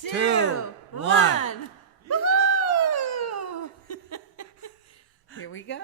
2, 1. Woo-hoo! Here we go.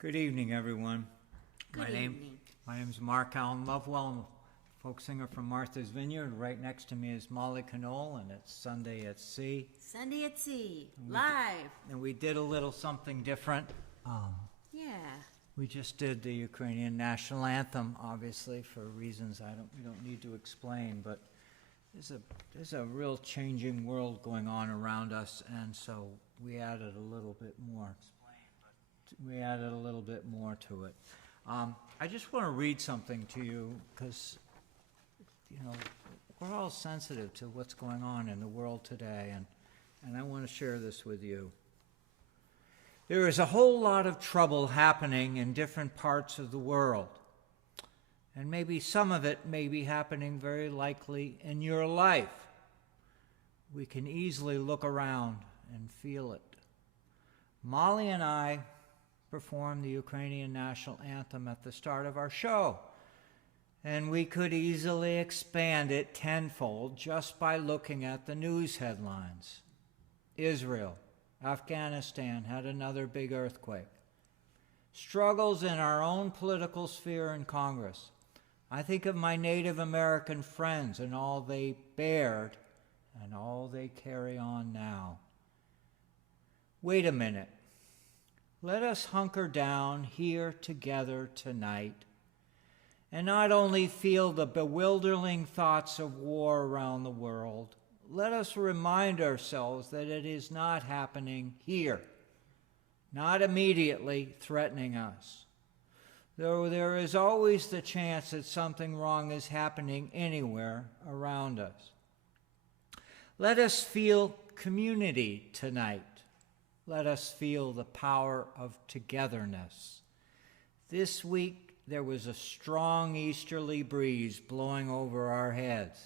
Good evening, everyone. Good evening. My name is Mark Allen Lovewell. I'm a folk singer from Martha's Vineyard. Right next to me is Molly Conole, and it's Sunday at Sea. Sunday at Sea, live. And we did a little something different. Yeah. We just did the Ukrainian national anthem, obviously, for reasons we don't need to explain, but there's a real changing world going on around us, and so we added a little bit more. We added a little bit more to it. I just want to read something to you because, we're all sensitive to what's going on in the world today, and I want to share this with you. There is a whole lot of trouble happening in different parts of the world, and maybe some of it may be happening very likely in your life. We can easily look around and feel it. Molly and I performed the Ukrainian national anthem at the start of our show, and we could easily expand it tenfold just by looking at the news headlines. Israel, Afghanistan had another big earthquake. Struggles in our own political sphere in Congress. I think of my Native American friends and all they bared and all they carry on now. Wait a minute. Let us hunker down here together tonight and not only feel the bewildering thoughts of war around the world, let us remind ourselves that it is not happening here, not immediately threatening us, though there is always the chance that something wrong is happening anywhere around us. Let us feel community tonight. Let us feel the power of togetherness. This week, there was a strong easterly breeze blowing over our heads.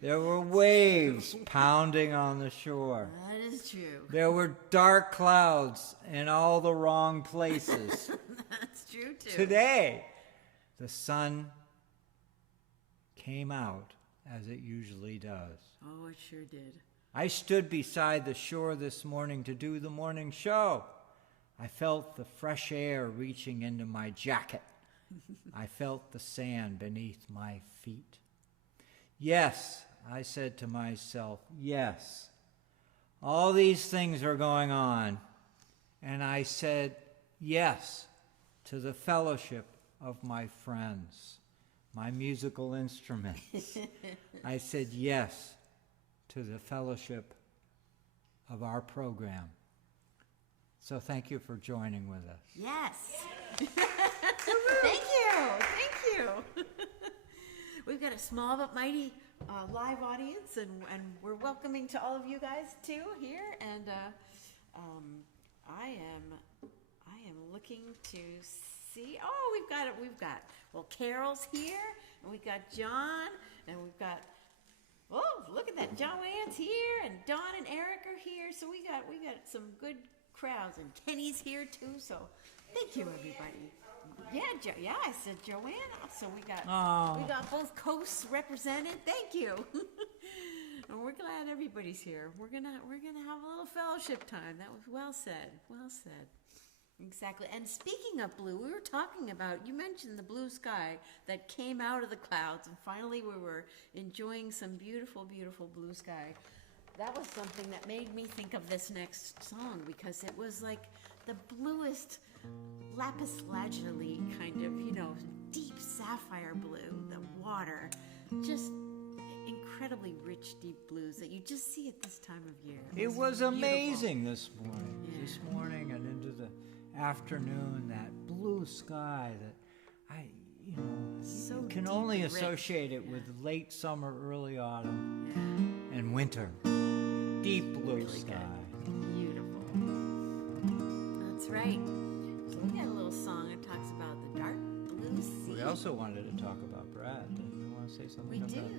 There were waves pounding on the shore. That is true. There were dark clouds in all the wrong places. That's true, too. Today, the sun came out as it usually does. Oh, it sure did. I stood beside the shore this morning to do the morning show. I felt the fresh air reaching into my jacket. I felt the sand beneath my feet. Yes, I said to myself, yes, all these things are going on. And I said yes to the fellowship of my friends. my musical instruments. I said yes to the fellowship of our program. So thank you for joining with us. Yes. Thank you. We've got a small but mighty live audience, and we're welcoming to all of you guys too here. And I am looking to see. Oh, we've got well, Carol's here, and we've got John, and we've got. Oh, look at that! Joanne's here, and Dawn and Eric are here. So we got some good crowds, and Kenny's here too. So thank you, everybody. Yeah, I said Joanne. So we got both coasts represented. Thank you. And we're glad everybody's here. We're gonna have a little fellowship time. That was well said. Well said. Exactly. And speaking of blue, we were talking about, you mentioned the blue sky that came out of the clouds, and finally we were enjoying some beautiful, beautiful blue sky. That was something that made me think of this next song, because it was like the bluest lapis lazuli kind of, deep sapphire blue, the water, just incredibly rich, deep blues that you just see at this time of year. It was beautiful. amazing this morning. Yeah. This morning and into the afternoon, that blue sky that So you can deep only and rich. associate it with late summer, early autumn, Yeah. and winter. Deep blue Really sky. good. Beautiful. That's right. So we got a little song that talks about the dark blue sea. We also wanted to talk about Brad. Didn't you want to say something We about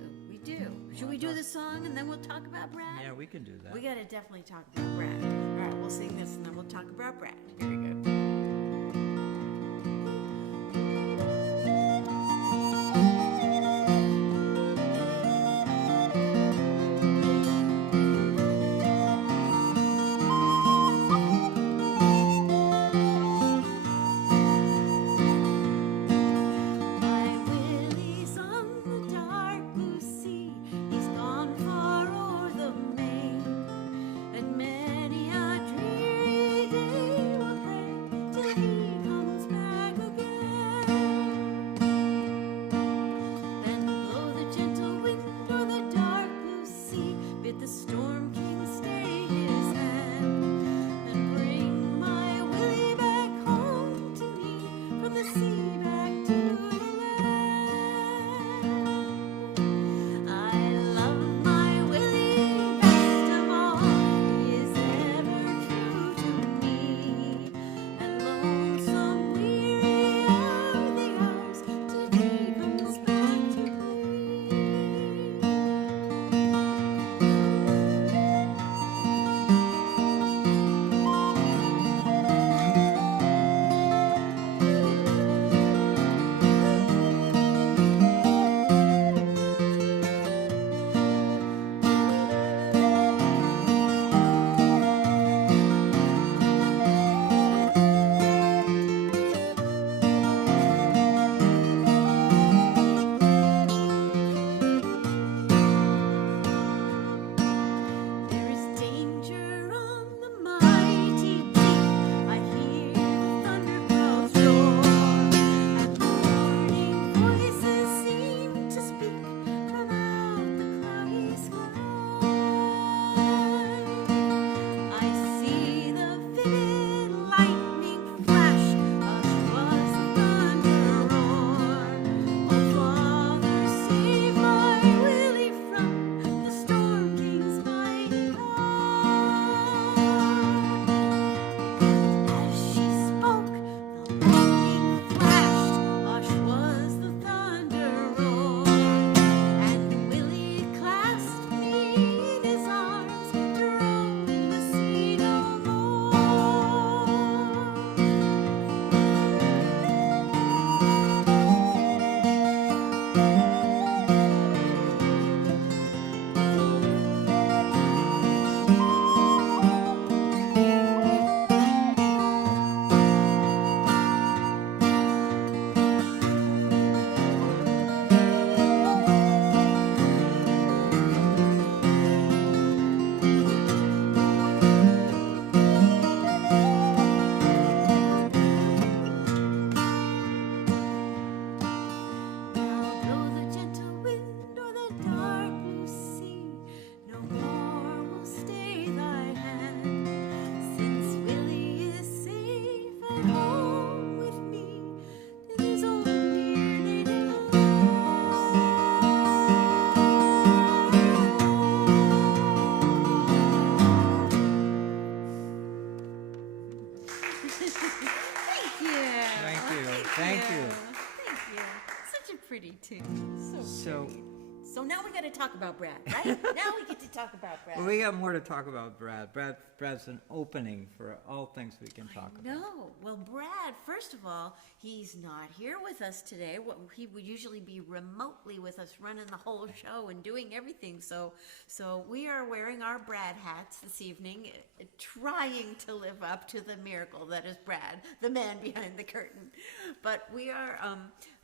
do. Should we do the song and then we'll talk about Brad? Yeah, we can do that. We got to definitely talk about Brad. All right, we'll sing this and then we'll talk about Brad. Here we go. Many a dreary day will pray are pretty too. So pretty. So now we got to talk about Brad, right? Now we get to talk about Brad. well, we got more to talk about Brad's an opening for all things we can talk about. No. Well, Brad, first of all, he's not here with us today. He would usually be remotely with us running the whole show and doing everything. So we are wearing our Brad hats this evening, trying to live up to the miracle that is Brad, the man behind the curtain. But we are...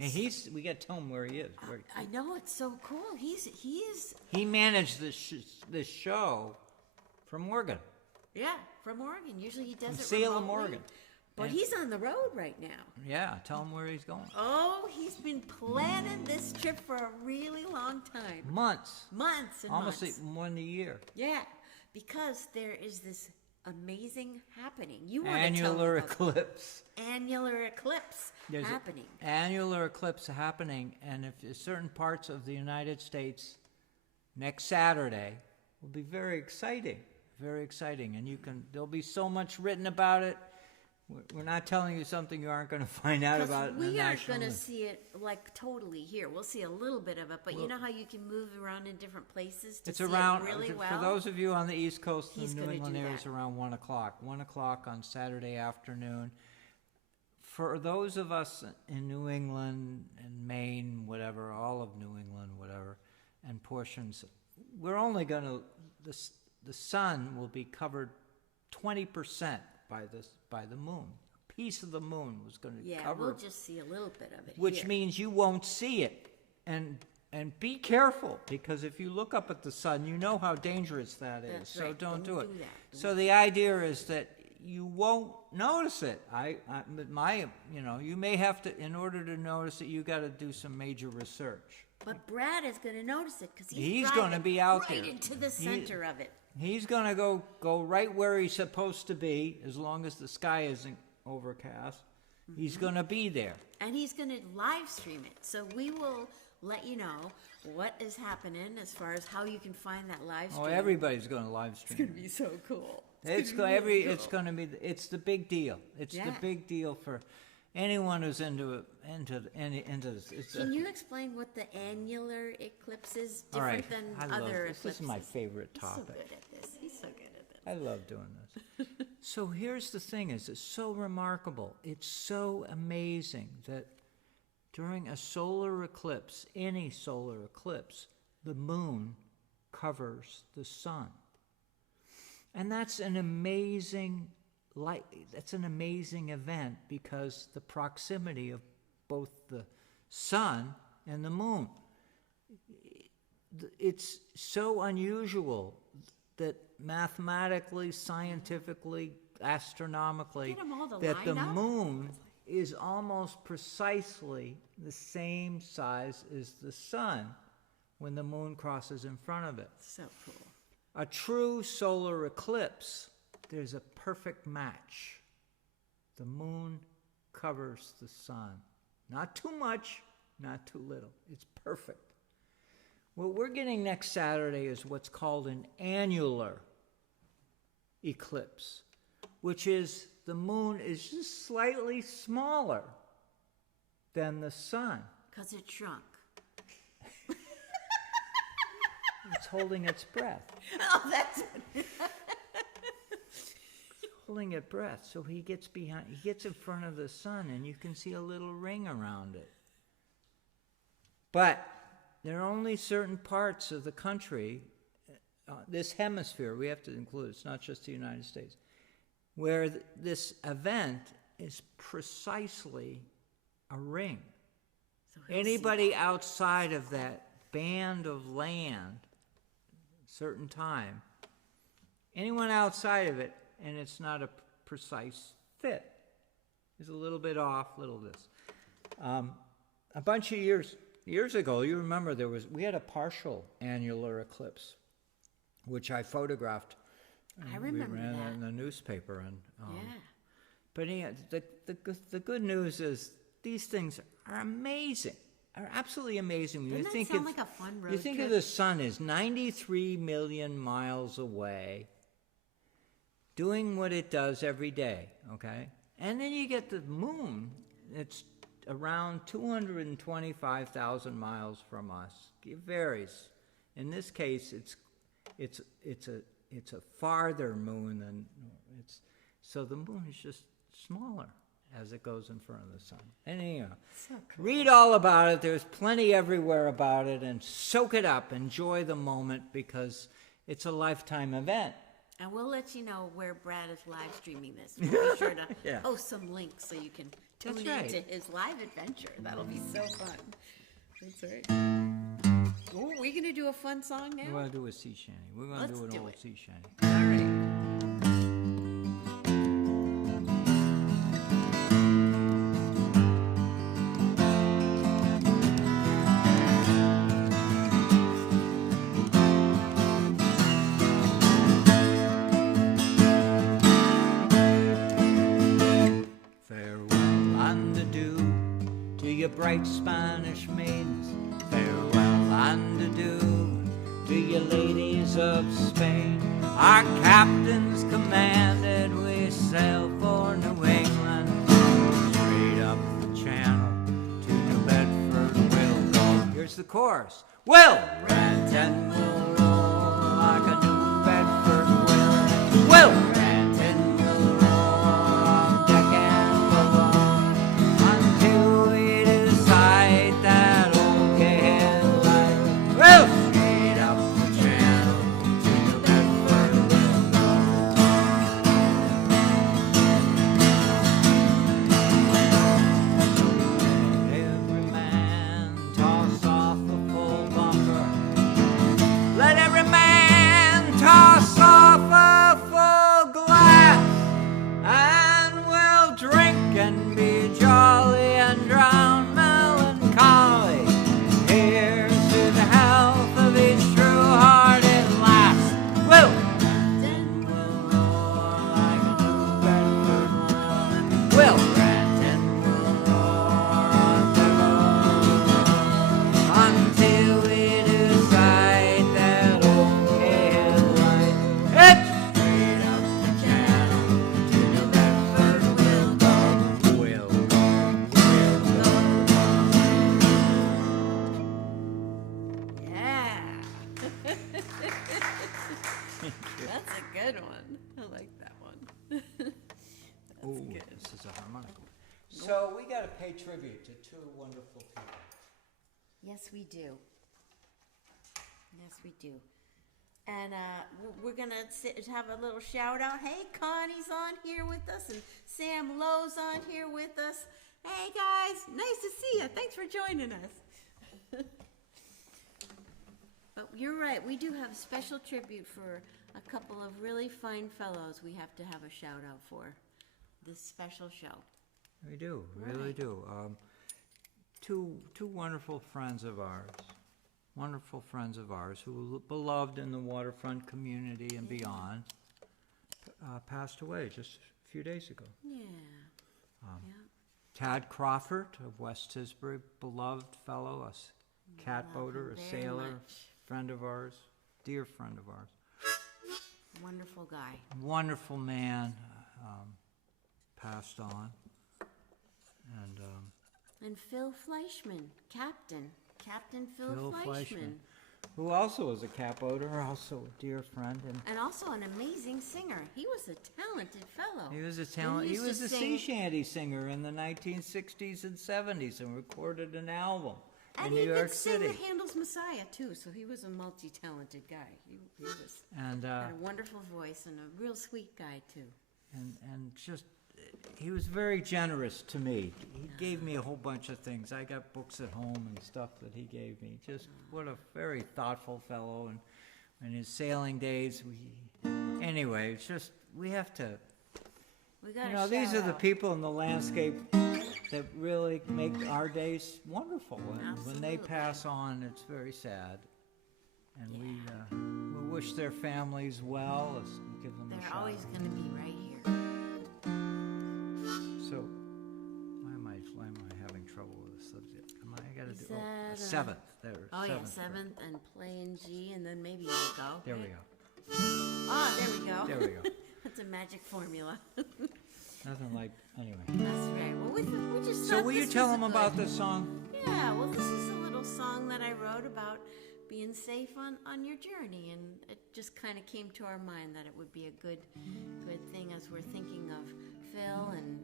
And we got to tell him where he is. I know, it's so cool. He managed this show from Oregon. Yeah, from Oregon. Usually he does From it Salem, remotely. Oregon. But And- he's on the road right now. Yeah, tell him where he's going. Oh, he's been planning this trip for a really long time. Months. Months and Almost months. one a year. Yeah, because there is this amazing happening. You want Annular to tell me about eclipse. annular eclipse There's an happening. annular eclipse happening, and if certain parts of the United States next Saturday will be very exciting, and there'll be so much written about it. We're not telling you something you aren't going to find out about. In the We aren't national going to news. see it like totally here. We'll see a little bit of it, but you know how you can move around in different places to It's see around it really well? for those of you on the East Coast and He's New gonna England do areas that. around 1 o'clock. 1 o'clock on Saturday afternoon. For those of us in New England and Maine, whatever, all of New England, whatever, and portions, we're only going to the sun will be covered 20% by the moon. A piece of the moon was going to Yeah, cover, we'll just see a little bit of it which here. means you won't see it. And be careful, because if you look up at the sun, you know how dangerous that is. That's So right. don't do it. do that. So the idea is that you won't notice it. You may have to, in order to notice it, you got to do some major research. But Brad is going to notice it because He's going gonna be out right there. into the center of it. He's going to go right where he's supposed to be, as long as the sky isn't overcast. He's going to be there. And he's going to live stream it. So we will let you know what is happening as far as how you can find that live Oh, stream. everybody's going to live stream. It's going to be so cool. It's the big deal. It's Yeah. the big deal for anyone who's into this. Can you explain what the annular eclipse is All right, different I than love other this. eclipses? This is my favorite He's so topic. good at this. He's so good at this. I love doing this. So here's the thing: it's so remarkable. It's so amazing that during a solar eclipse, any solar eclipse, the moon covers the sun. And that's an amazing event, because the proximity of both the sun and the moon. It's so unusual that mathematically, scientifically, astronomically, Get 'em all to that the line up. moon is almost precisely the same size as the sun when the moon crosses in front of it. So cool. A true solar eclipse, there's a perfect match. The moon covers the sun. Not too much, not too little. It's perfect. What we're getting next Saturday is what's called an annular eclipse, which is the moon is just slightly smaller than the sun. Because it shrunk. It's holding its breath. Oh, that's Holding its breath. So he gets in front of the sun, and you can see a little ring around it. But there are only certain parts of the country, this hemisphere, we have to include, it's not just the United States, where this event is precisely a ring. so he'll see Anybody that. outside of that band of land, certain time, anyone outside of it, and it's not a precise fit, is a little bit off, little this. A bunch of years ago, you remember we had a partial annular eclipse, which I photographed. I remember we ran that. in the newspaper, and Yeah. but yeah, the good news is these things are amazing, are absolutely amazing. When Doesn't you that think sound of, like a fun road you think trip? of the sun is 93 million miles away, doing what it does every day, okay? And then you get the moon, it's around 225,000 miles from us. It varies. In this case, it's a farther moon than it's. So the moon is just smaller as it goes in front of the sun. Anyhow, So cool. read all about it. There's plenty everywhere about it, and soak it up. Enjoy the moment because it's a lifetime event. And we'll let you know where Brad is live streaming this. We'll be sure to Yeah. post some links so you can tune That's in right. to his live adventure. That'll be so fun. That's right. Oh, we're going to do a fun song now? We're going to do a sea shanty. We're going to Let's do an do old it. sea shanty. All right. Farewell and adieu to your bright Spanish maidens. Farewell and adieu to your ladies of Spain. Our captains commanded we sail for New England. Straight up the channel to New Bedford we'll go. Here's the chorus. We'll rant and we'll roll like a New Bedford will. We'll rant and we'll roll on deck and below until we decide that okay is right. We'll straight up the channel to New Bedford we'll go. Every man toss off a full bumper. Let every man toss off a full glass, and we'll drink and be jolly and drown melancholy. Here's to the health of each true-hearted lass. We'll rant and we'll roar like a New Bedford will. We'll rant and we'll roar on Devon until we decide that okay is right. It's straight up the channel to New Bedford we'll go. We'll go. Yeah. That's a good one. I like that one. That's Ooh, good. this is a harmonica. So we got to pay tribute to two wonderful people. Yes, we do. Yes, we do. And we're going to have a little shout out. Hey, Connie's on here with us, and Sam Lowe's on here with us. Hey, guys, nice to see you. Thanks for joining us. But you're right. We do have special tribute for a couple of really fine fellows we have to have a shout out for this special show. We do, really Right. do. Two wonderful friends of ours, who were beloved in the waterfront community and beyond, passed away just a few days ago. Yeah. Yeah. Tad Crawford of West Tisbury, beloved fellow, a catboater, him a very sailor, much. friend of ours, dear friend of ours. Wonderful guy. Wonderful man, passed on. And And Phil Fleischman, Captain Phil Fleischman. who also is a catboater, also a dear friend. And also an amazing singer. He was a talented fellow. He was a And talent. He used was to a sing- sea shanty singer in the 1960s and 70s and recorded an album And in he New York could sing City. the Handel's Messiah too, so he was a multi-talented guy. He was And had a wonderful voice and a real sweet guy too. and just he was very generous to me. He gave me a whole bunch of things. I got books at home and stuff that he gave me. Just what a very thoughtful fellow. And in his sailing days, anyway, it's just we have to. We got These are the people in the landscape that really make our days wonderful. And when they Absolutely. pass on, it's very sad. And we wish their families well. Let's give them a They're shout. always going to be right here. So, why am I having trouble with the subject? I got to He do said, seventh. There. Oh yeah, right. seventh and play in G, and then maybe you'll go. There we right? go. Oh, there we go. There we go. That's a magic formula. Nothing like, anyway. That's right. Well, we just So thought will you this tell was a them good- about this song? Yeah, well, this is a little song that I wrote about being safe on your journey, and it just kind of came to our mind that it would be a good thing as we're thinking of Phil and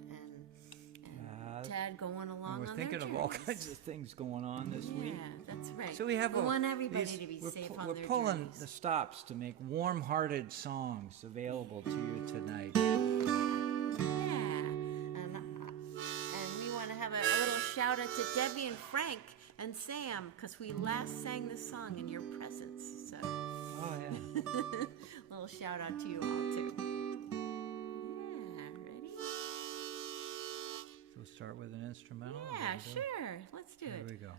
Ted going along We're on thinking their of all journeys. kinds of things going on this week. Yeah, that's right. So we have want everybody to be safe on we're their pulling journeys. the stops to make warm-hearted songs available to you tonight. Yeah, and we want to have a little shout out to Debbie and Frank and Sam, because we last sang this song in your presence. So, Oh yeah. little shout out to you all too. Yeah, ready? So we'll start with an instrumental. Yeah, sure. Let's do Here it. we go.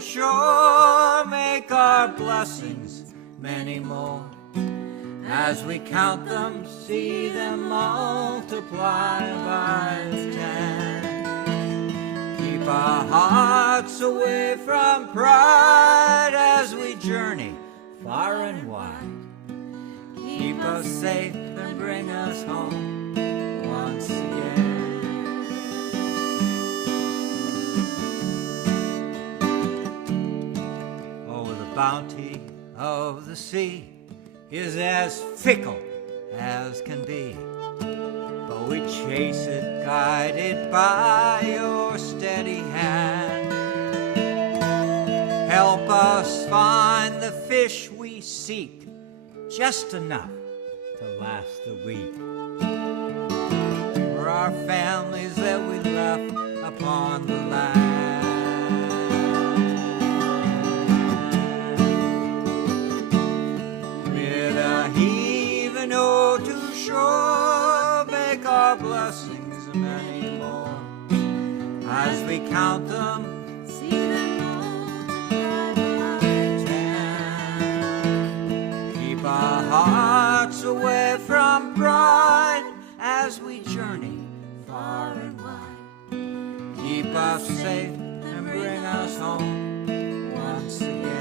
Shore, make our blessings many more. As we count them, see them multiply by 10. Keep our hearts away from pride as we journey far and wide. Keep us safe and bring us home once again. Bounty of the sea is as fickle as can be, but we chase it guided by your steady hand. Help us find the fish we seek, just enough to last the week. For our families that we left upon the land. Oh, to shore, make our blessings many more. As we count them, see them multiply by 10. Keep our hearts away from pride as we journey far and wide. Keep us safe and bring us home once again.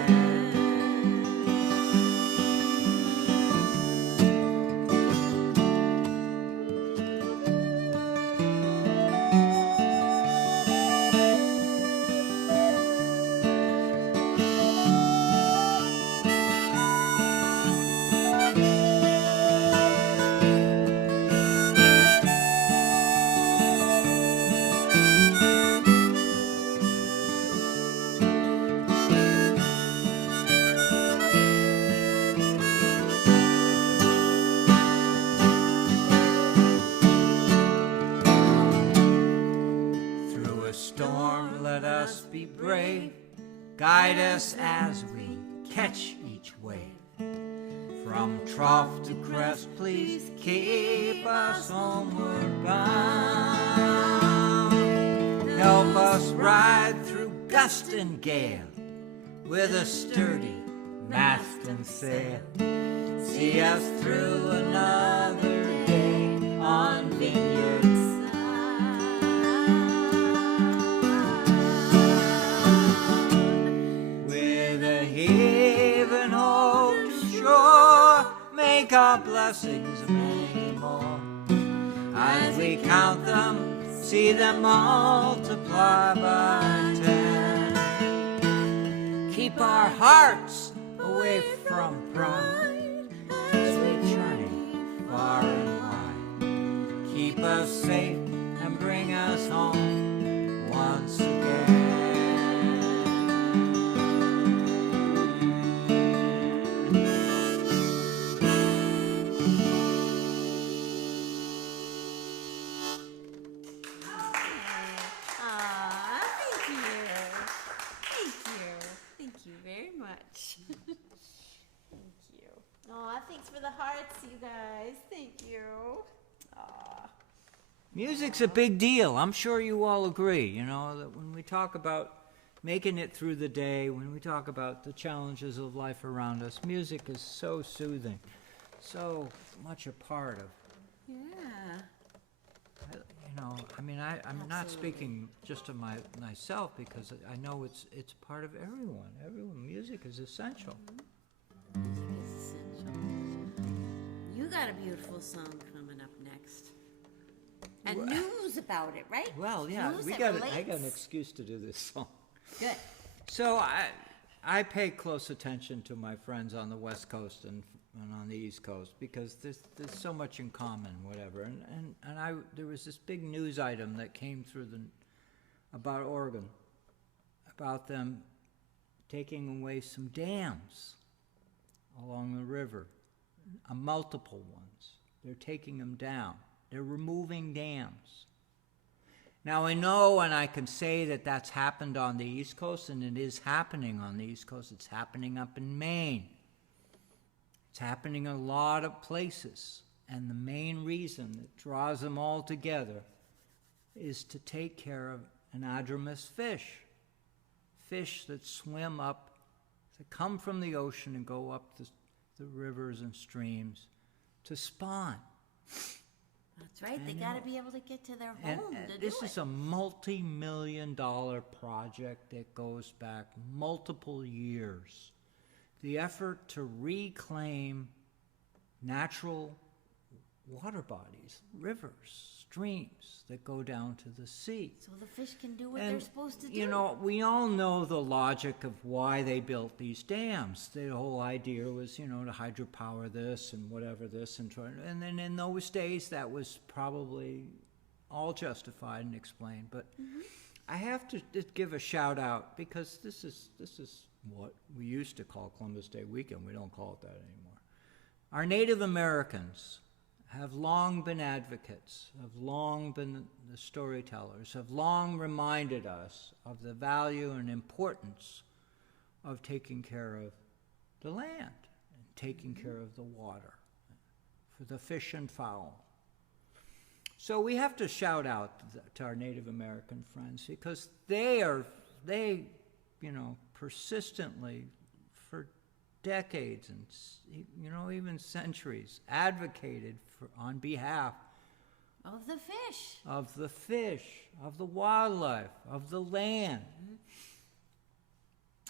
Be brave, guide us as we catch each wave. From trough to crest, please keep us homeward bound. Help us ride through gust and gale with a sturdy mast and sail. See us through another day on Vineyard. Make our blessings many more. As we count them, see them multiply by 10. Keep our hearts away from pride as we journey far and wide. Keep us safe and bring us home once again. Thanks for the hearts, you guys. Thank you. Aw. Music's a big deal. I'm sure you all agree, you know, that when we talk about making it through the day, when we talk about the challenges of life around us, music is so soothing, so much a part of. Yeah. I'm not speaking just to myself, because I know it's part of everyone. Music is essential. Music is essential. You got a beautiful song coming up next. And news about it, right? Well, yeah, News I got an excuse to do this song. Good. So I pay close attention to my friends on the West Coast and on the East Coast, because there's so much in common, whatever. And there was this big news item that came through about Oregon, about them taking away some dams along the river, multiple ones. They're taking them down. They're removing dams. Now I know, and I can say that that's happened on the East Coast, and it is happening on the East Coast. It's happening up in Maine. It's happening in a lot of places. And the main reason that draws them all together is to take care of anadromous fish. Fish that swim up, that come from the ocean and go up the rivers and streams to spawn. That's right. They got to be able to get to their home to do it. This is a multi-million-dollar project that goes back multiple years. The effort to reclaim natural water bodies, rivers, streams that go down to the sea. So the fish can do what they're supposed to do. You know, we all know the logic of why they built these dams. The whole idea was, to hydropower this and whatever this, and then in those days that was probably all justified and explained. But I have to just give a shout out, because this is what we used to call Columbus Day weekend. We don't call it that anymore. Our Native Americans have long been advocates, have long been the storytellers, have long reminded us of the value and importance of taking care of the land and taking care of the water for the fish and fowl. So we have to shout out to our Native American friends, because they persistently, for decades and even centuries, advocated on behalf of the fish, of the wildlife, of the land.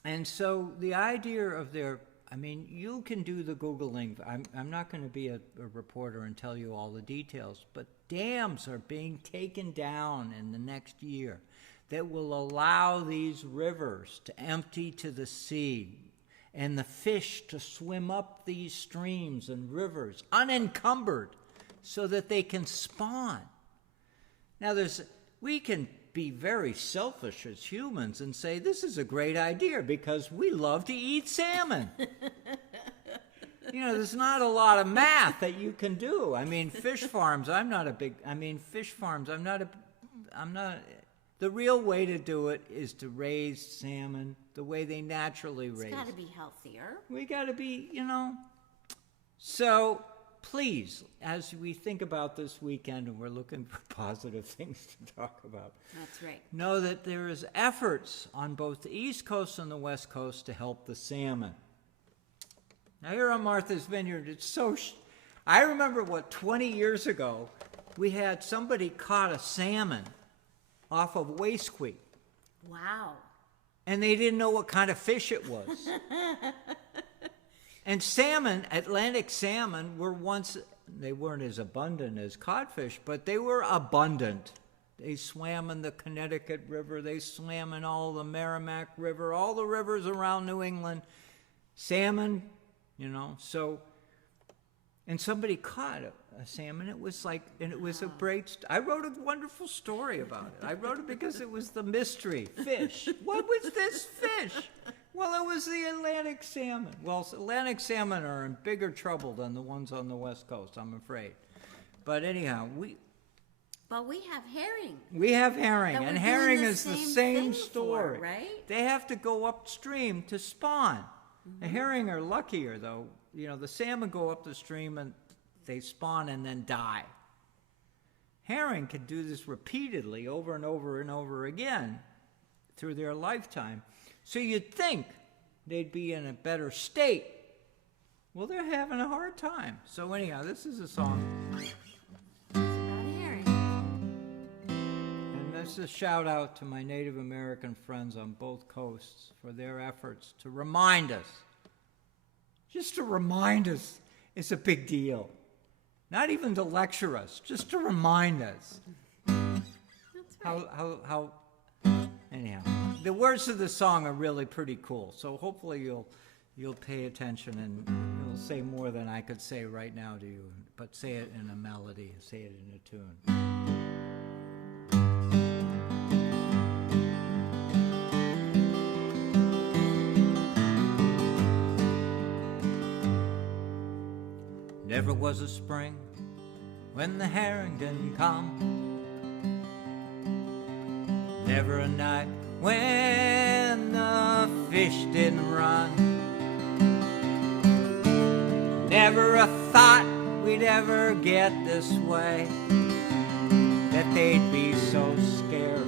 And so the idea of you can do the Googling. I'm not going to be a reporter and tell you all the details, but dams are being taken down in the next year that will allow these rivers to empty to the sea and the fish to swim up these streams and rivers unencumbered so that they can spawn. Now, we can be very selfish as humans and say this is a great idea because we love to eat salmon. There's not a lot of math that you can do. Fish farms, the real way to do it is to raise salmon the way they naturally raise. It's got to be healthier. We got to be, So please, as we think about this weekend and we're looking for positive things to talk about. That's right. Know that there is efforts on both the East Coast and the West Coast to help the salmon. Now here on Martha's Vineyard, I remember 20 years ago, we had somebody caught a salmon off of Waisqueak. Wow. And they didn't know what kind of fish it was. And salmon, Atlantic salmon, they weren't as abundant as codfish, but they were abundant. They swam in the Connecticut River, they swam in all the Merrimack River, all the rivers around New England. salmon, so, and somebody caught a salmon. It was like, and it was a great, I wrote a wonderful story about it. I wrote it because it was the mystery. Fish. What was this fish? Well, it was the Atlantic salmon. Well, Atlantic salmon are in bigger trouble than the ones on the West Coast, I'm afraid. But anyhow, But we have herring. We have herring, That and we're herring doing the is the same same thing story. for, right? They have to go upstream to spawn. The herring are luckier, though. The salmon go up the stream and they spawn and then die. Herring can do this repeatedly over and over and over again through their lifetime. So you'd think they'd be in a better state. Well, they're having a hard time. So anyhow, this is a song. This is a shout out to my Native American friends on both coasts for their efforts to remind us. Just to remind us is a big deal. Not even to lecture us, just to remind us. That's right. Anyhow, the words of the song are really pretty cool. So hopefully you'll pay attention and you'll say more than I could say right now to you. But say it in a melody, say it in a tune. Never was a spring when the herring didn't come. Never a night when the fish didn't run. Never a thought we'd ever get this way, that they'd be so scarce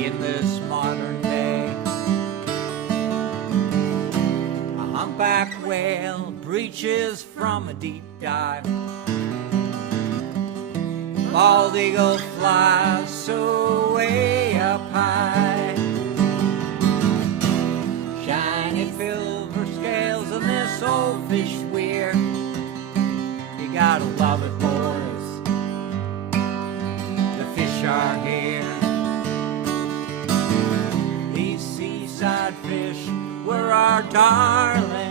in this modern day. A humpback whale breaches from a deep dive. Bald eagle flies so way up high. Shiny silver scales in this old fish weir. You gotta love it, boys. The fish are here. These seaside fish were our darlings.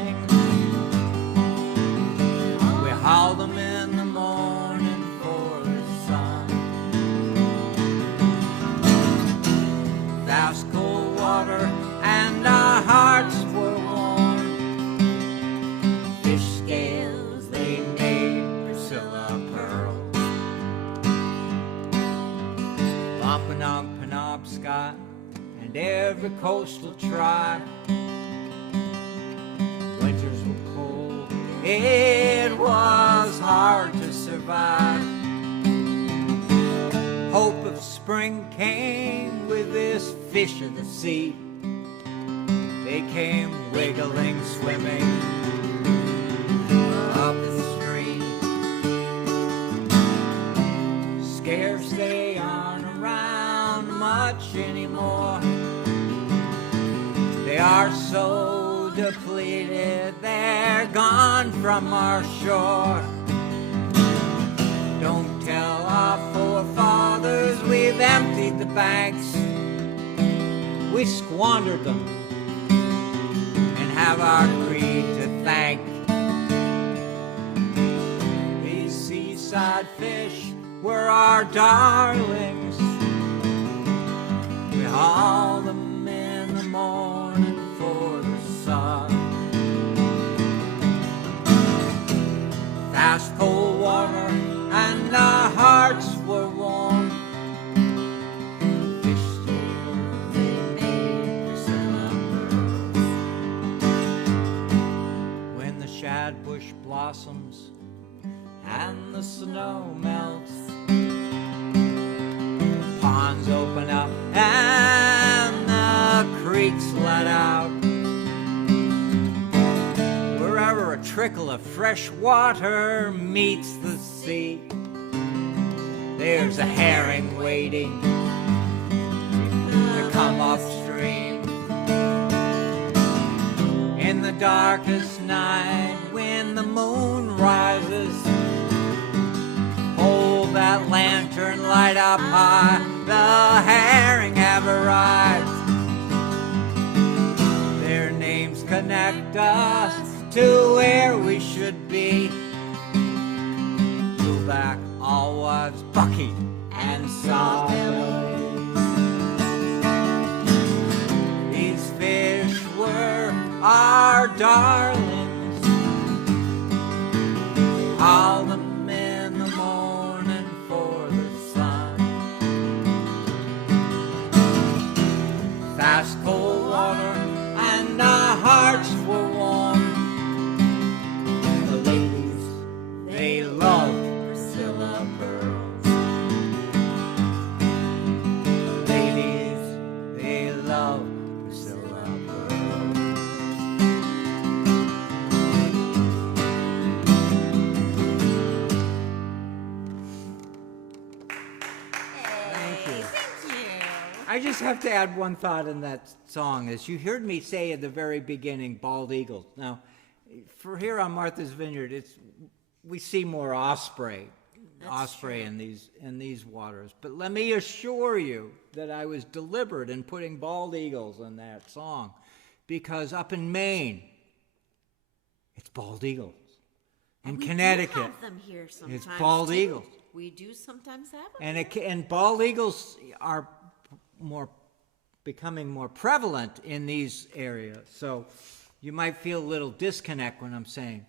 Haul them in the morning for the sun. Vast cold water and our hearts were warm. Fish scales, they made Priscilla pearls. Wampanoag, Penobscot, and every coastal tribe. Winters were cold. It was hard to survive. Hope of spring came with this fish of the sea. They came wiggling, swimming up the stream. Scarce they aren't around much anymore. They are so depleted, they're gone from our shore. Don't tell our forefathers we've emptied the banks. We squandered them and have our greed to thank. These seaside fish were our darlings. We haul them in the morning for the sun. Fast cold water and our hearts were warm. Fish scales they made Priscilla pearls. When the shad bush blossoms and the snow melts, ponds open up and the creeks let out. Wherever a trickle of fresh water meets the sea, there's a herring waiting to come upstream. In the darkest night when the moon rises, hold that lantern light up high, the herring have arrived. Their names connect direct us to where we should be. Go back, all was bucky and Sawbilly. These fish were our darlings. All them in the morning for the sun. Fast cold water and our hearts were warm. The ladies, they loved Priscilla Pearls. The ladies, they loved Priscilla Pearls. Thank you. I just have to add one thought in that song. As you heard me say at the very beginning, bald eagles. Now, for here on Martha's Vineyard, we see more osprey in these waters. But let me assure you that I was deliberate in putting bald eagles in that song, because up in Maine, it's bald eagles. In Connecticut, we do have them here sometimes, it's bald too. eagles. We do sometimes have them. And bald eagles are becoming more prevalent in these areas. So you might feel a little disconnect when I'm saying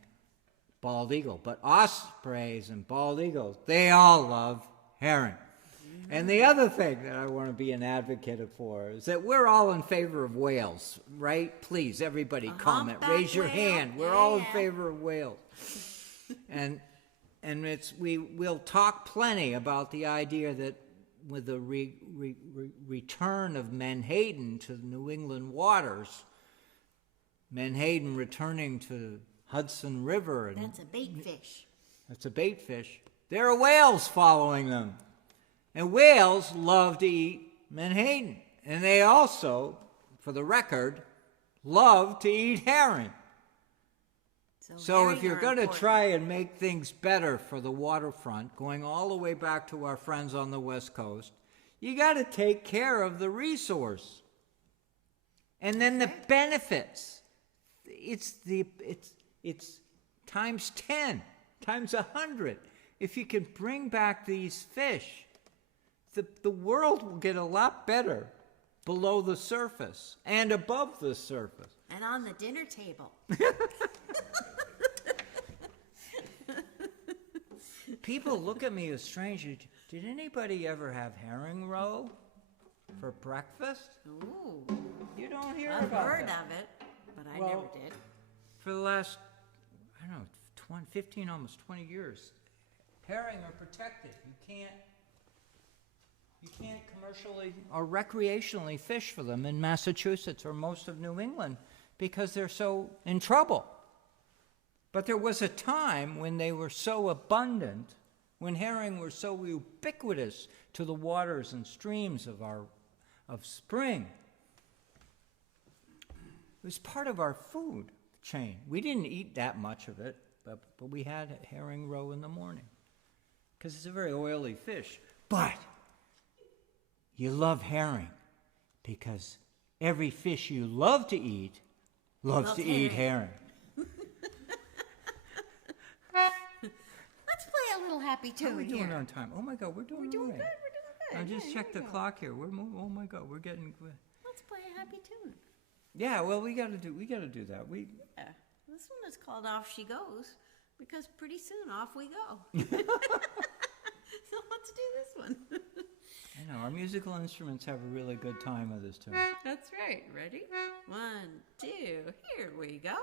bald eagle. But ospreys and bald eagles, they all love herring. Mm-hmm. And the other thing that I want to be an advocate for is that we're all in favor of whales, right? Please, everybody comment. Raise your hand. We're all in favor of whales. And we'll talk plenty about the idea that with the return of menhaden to the New England waters, menhaden returning to Hudson River. And that's a bait fish. That's a bait fish. There are whales following them. And whales love to eat menhaden. And they also, for the record, love to eat herring. So if you're going to try and make things better for the waterfront, going all the way back to our friends on the West Coast, you got to take care of the resource. And then the benefits. It's times 10, times 100. If you can bring back these fish, the world will get a lot better below the surface and above the surface. And on the dinner table. People look at me as strange. Did anybody ever have herring roe for breakfast? Ooh. You don't hear I've about heard that. of it, but I never did. For the last, 15, almost 20 years, herring are protected. You can't commercially or recreationally fish for them in Massachusetts or most of New England because they're so in trouble. But there was a time when they were so abundant, when herring were so ubiquitous to the waters and streams of spring. It was part of our food chain. We didn't eat that much of it, but we had herring roe in the morning because it's a very oily fish. But you love herring because every fish you love to eat loves to eat herring. Let's play a little happy tune. How are we doing here. on time? Oh my God, we're doing all right. Good. I just checked the clock here. Oh my God, we're getting good. Let's play a happy tune. Yeah, well, we got to do that. Yeah. This one is called Off She Goes because pretty soon off we go. So let's do this one. I know, our musical instruments have a really good time with this tune. That's right. Ready? 1, 2, here we go.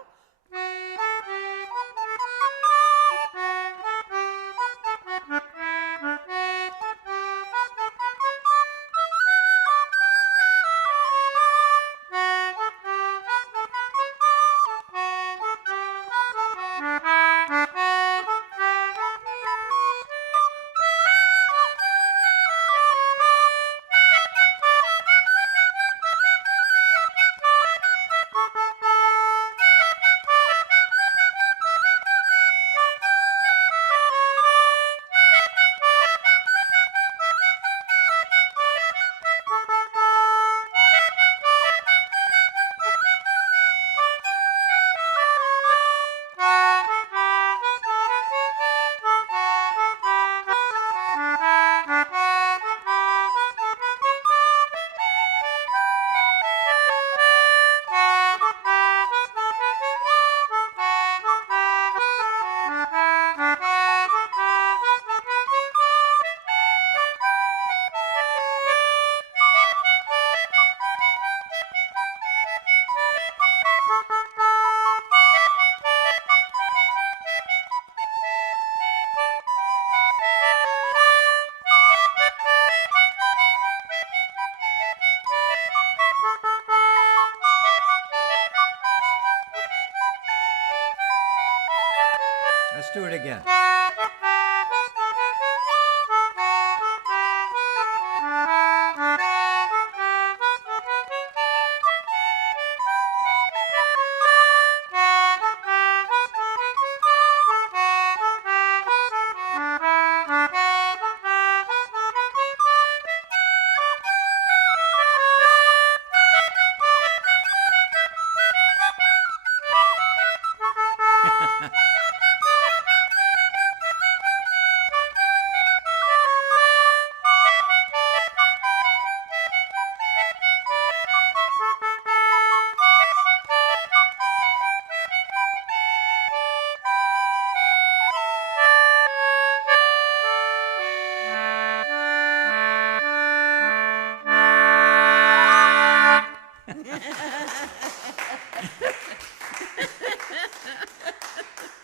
Let's do it again.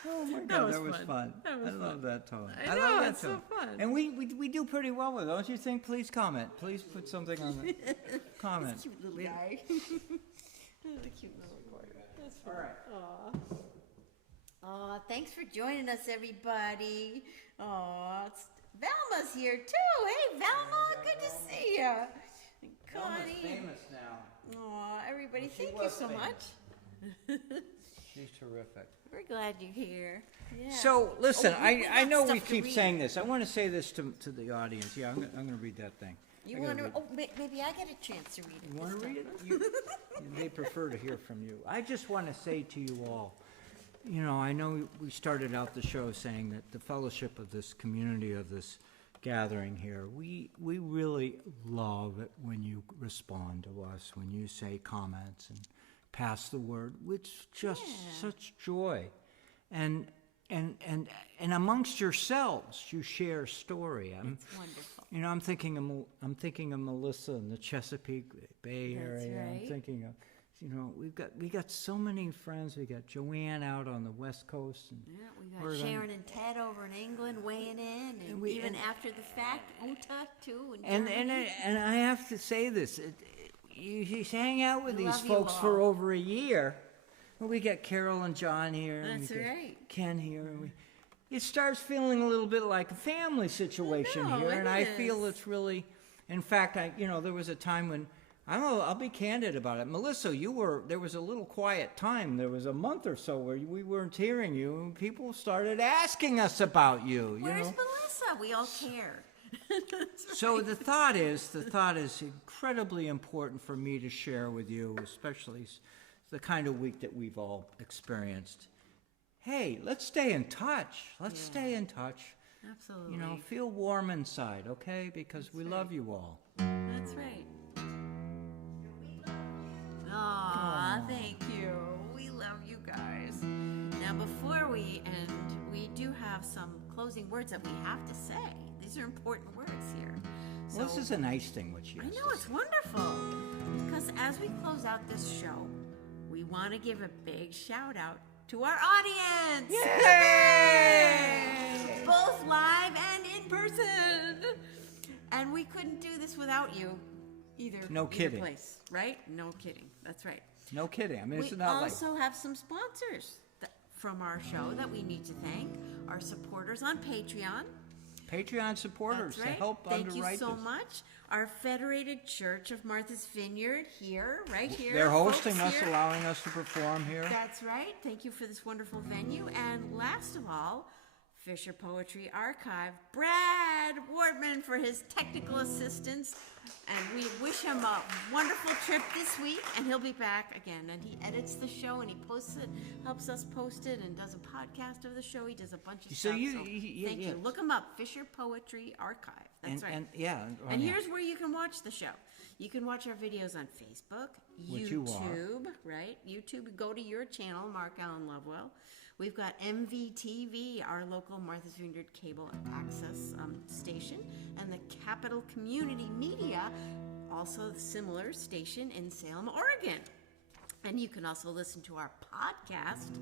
Oh my God, that was fun. I love that tone. I know, love that it's tone. so fun. And we do pretty well with it, don't you think? Please comment. Please put something on the comment. Cute little guy. The cute little recorder. That's fun. All right. Aw, thanks for joining us, everybody. Aw, Velma's here too. Hey, Velma, good to see you. Velma's Connie. famous now. Aw, everybody, She thank you was so famous. much. She's terrific. We're glad you're here. Yeah. So, listen, Oh, we I got know we stuff to keep read. saying this. I want to say this to the audience. Yeah, I'm going to read that thing. You I gotta want to? read- Oh, maybe I get a chance to read it. You want this to time. read it? They prefer to hear from you. I just want to say to you all, you know, I know we started out the show saying that the fellowship of this community, of this gathering here, we really love it when you respond to us, when you say comments and pass the word, which just such joy. And amongst yourselves, you share story. It's wonderful. You know, I'm thinking of Melissa in the Chesapeake Bay That's area. right. I'm thinking of, you know, we got so many friends. We got Joanne out on the West Coast, and Yeah, we Word got on- Sharon and Ted over in England weighing in, and we- even and- after the fact, Uta too. and I have to say this: you hang out with We these love you folks for all. over a year. Well, we got Carol and John here. and That's we got right. Ken here, and it starts feeling a little bit like a family situation know, here, it and I feel is. it's really. In fact, there was a time when I'll be candid about it. Melissa, there was a little quiet time. There was a month or so where we weren't hearing you, and people started asking us about you. Where's know. Melissa? We all care. So the thought is incredibly important for me to share with you, especially the kind of week that we've all experienced. Hey, let's stay in touch. Let's stay in touch. Absolutely. You know, feel warm inside, okay? Because we love you all. That's right. Aw, thank you. We love you guys. Now, before we end, we do have some closing words that we have to say. These are important words here. Well, this is a nice thing, what she I has know, to it's wonderful. Because as we close out this show, we want to give a big shout out to our audience. Yay! Both live and in person. And we couldn't do this without you either. No either kidding. place, right? No kidding. That's right. No kidding. I mean, We it's not like... also have some sponsors from our show that we need to thank. Our supporters on Patreon. Patreon supporters That's right. to help Thank underwrite you so this. much. Our Federated Church of Martha's Vineyard here, right here. They're hosting folks us, here. allowing us to perform here. That's right. Thank you for this wonderful venue. And last of all, Fisher Poetry Archive, Brad Wardman for his technical assistance. And we wish him a wonderful trip this week, and he'll be back again. And he edits the show, and he posts it, helps us post it, and does a podcast of the show. He does a bunch of So stuff. yeah. Thank you. Look him up, Fisher Poetry Archive. That's right. And yeah. And here's where you can watch the show. You can watch our videos on Facebook, Which you YouTube, right? YouTube, go to your channel, Mark Allen Lovewell. We've got MVTV, our local Martha's Vineyard cable access station, and the Capital Community Media, also a similar station in Salem, Oregon. And you can also listen to our podcast,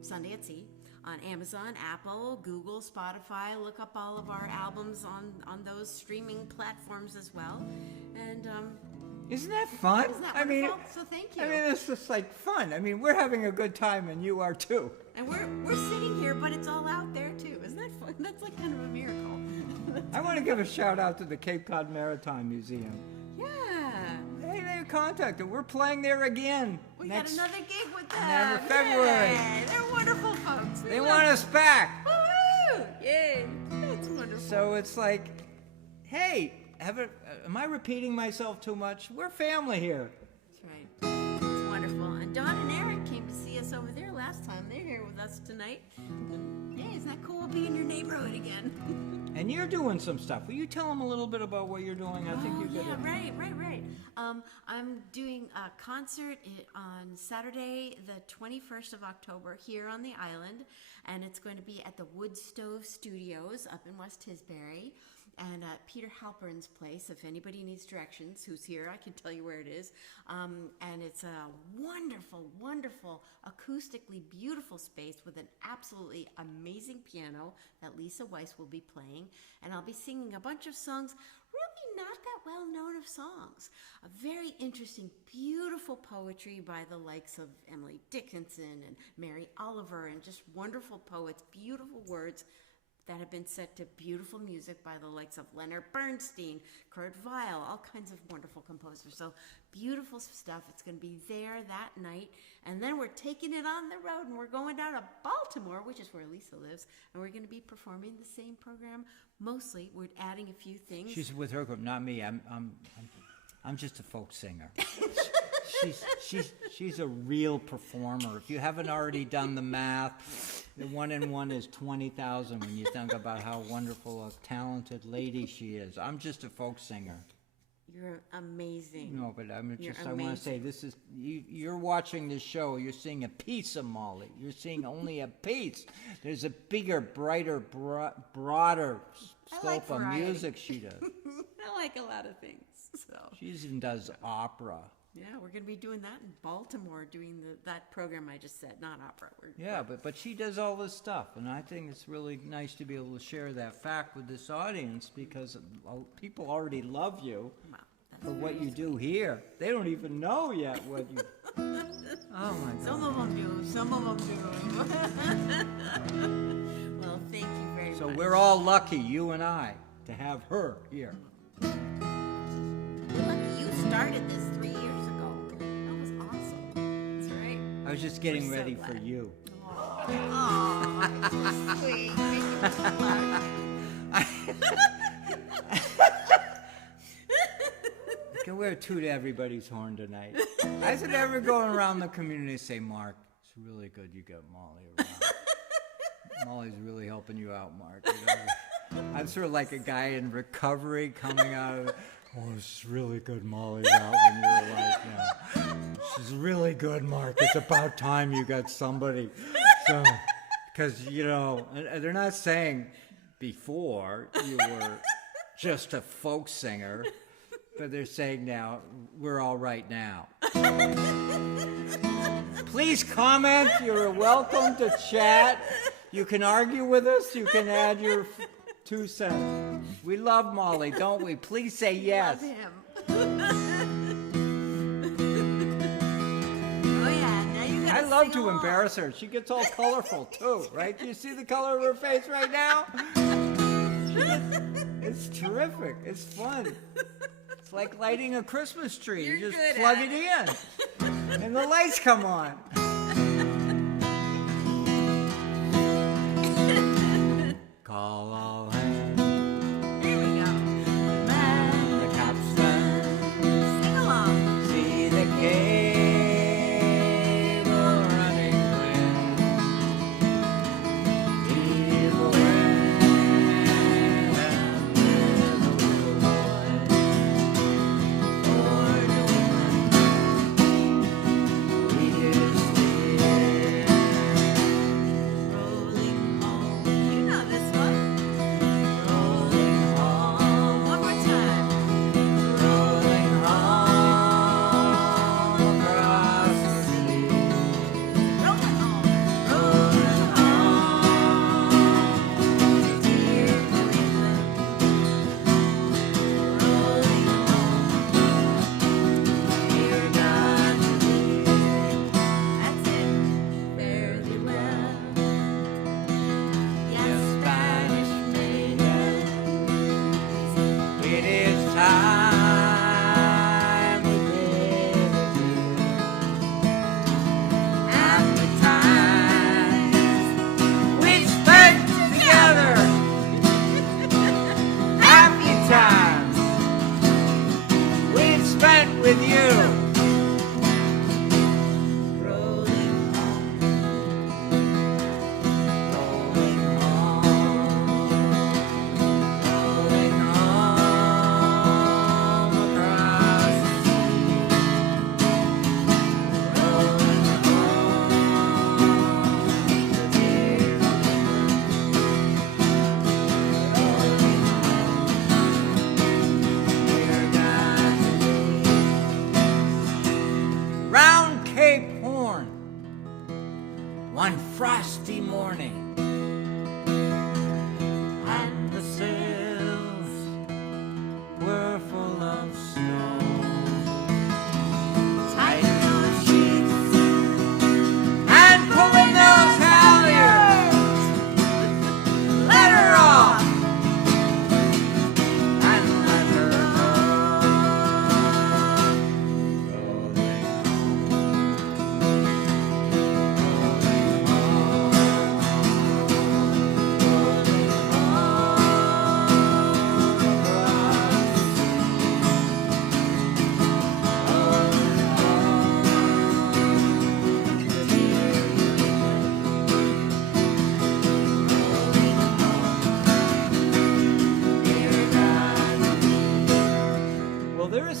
Sunday at Sea, on Amazon, Apple, Google, Spotify. Look up all of our albums on those streaming platforms as well. And Isn't that fun? Isn't that I mean, wonderful? So thank you. I mean, it's just like fun. I mean, we're having a good time, and you are too. And we're sitting here, but it's all out there too. Isn't that fun? That's like kind of a miracle. I want to give a shout out to the Cape Cod Maritime Museum. Yeah. Hey, they contacted. We're playing there again. We got another gig with them. Never February. Yay. They're wonderful folks. They want us back. Woo! Yay. That's wonderful. So it's like, hey, am I repeating myself too much? We're family here. That's right. It's wonderful. And Dawn and Eric came to see us over there last time. They're here with us tonight. Hey, isn't that cool? We'll be in your neighborhood again. And you're doing some stuff. Will you tell them a little bit about what you're doing? I think you could. Yeah, right. I'm doing a concert on Saturday, the 21st of October, here on the island, and it's going to be at the Wood Stove Studios up in West Tisbury, and at Peter Halpern's place. If anybody needs directions, who's here, I can tell you where it is. And it's a wonderful, wonderful, acoustically beautiful space with an absolutely amazing piano that Lisa Weiss will be playing, and I'll be singing a bunch of songs. Really not that well known of songs. A very interesting, beautiful poetry by the likes of Emily Dickinson and Mary Oliver, and just wonderful poets, beautiful words that have been set to beautiful music by the likes of Leonard Bernstein, Kurt Weill, all kinds of wonderful composers. So beautiful stuff. It's going to be there that night. And then we're taking it on the road, and we're going down to Baltimore, which is where Lisa lives, and we're going to be performing the same program. Mostly, we're adding a few things. She's with her group, not me. I'm just a folk singer. She's a real performer. If you haven't already done the math, the 1 and 1 is 20,000 when you think about how wonderful a talented lady she is. I'm just a folk singer. You're amazing. No, but I want to say, this is you're watching this show. You're seeing a piece of Molly. You're seeing only a piece. There's a bigger, brighter, broader scope of music she does. I like a lot of things. So She even does opera. yeah, we're going to be doing that in Baltimore, doing that program I just said, not opera. But she does all this stuff, and I think it's really nice to be able to share that fact with this audience, because people already love you for what you do here. They don't even know yet what you... Oh my God. Some of them do. Some of them do. Well, thank you very much. So we're all lucky, you and I, to have her here. We're lucky you started this 3 years ago. That was awesome. That's right. I was just getting We're so ready glad. for you. Aw, so sweet. Make you laugh. I can wear two to everybody's horn tonight. I should ever go around the community and say, Mark, it's really good you got Molly around. Molly's really helping you out, Mark. You know? I'm sort of like a guy in recovery coming out of it. Oh, it's really good Molly's out when you're alive now. She's really good, Mark. It's about time you got somebody. So, because, you know, they're not saying before you were just a folk singer, but they're saying now, we're all right now. Please comment. You're welcome to chat. You can argue with us. You can add your 2 cents. We love Molly, don't we? Please say yes. Love him. Oh yeah, now you gotta I love sing to along. embarrass her. She gets all colorful too, right? Do you see the color of her face right now? It's terrific. It's fun. It's like lighting a Christmas tree. You're You just good plug at it in, and the lights come on. Call all hands. There we go. Man, the capstan. Sing along. See the cable running clear. Hear the wind and the little boy. For the wind, we is still. Rolling home. You know this one. It is time to live again. And the times we spent together, happy times we've spent with you. One frosty morning, and the sails were full of snow. Tighten those sheets and pull in those halyards. Let her off and let her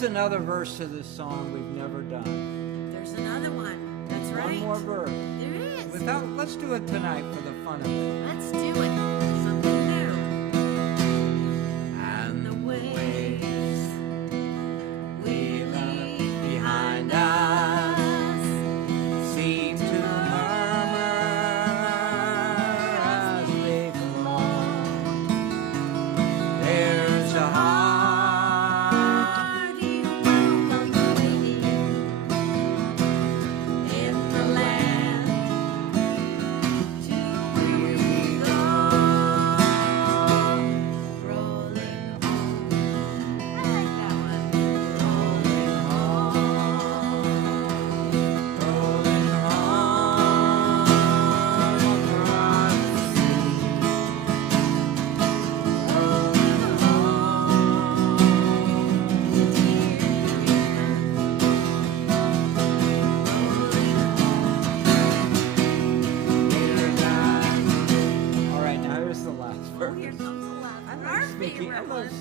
another verse of this song we've never done. There's another one. That's right. One more verse. There is. Let's do it tonight for the fun of it. Let's do it. Something new. And The waves we left behind us seem to murmur as they flow. There's a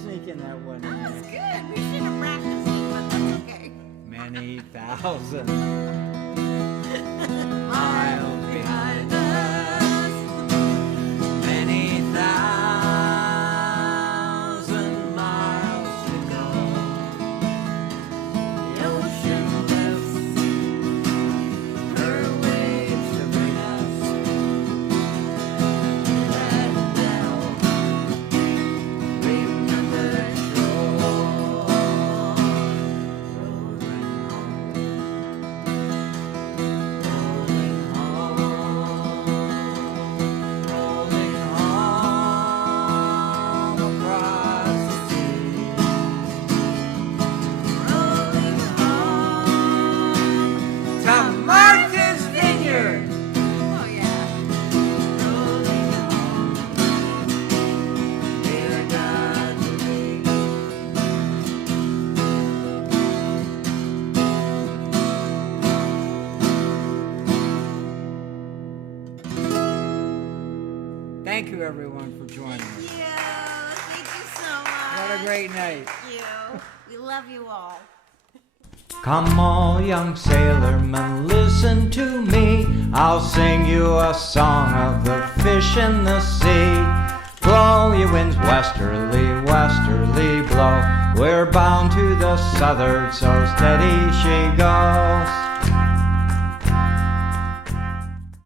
sneaking that one in. That was good. We should have practiced it, but that's okay. Many thousand miles behind us. Many thousand miles to go. The ocean lifts her waves to bring us back down. Vineyard. Oh, yeah. Dear God, thank you, everyone, for joining us. Thank you so much. What a great night. Thank you. We love you all. Come all young sailormen, listen to me. I'll sing you a song of the fish in the sea. Blow ye winds westerly, westerly blow. We're bound to the southward, so steady she goes.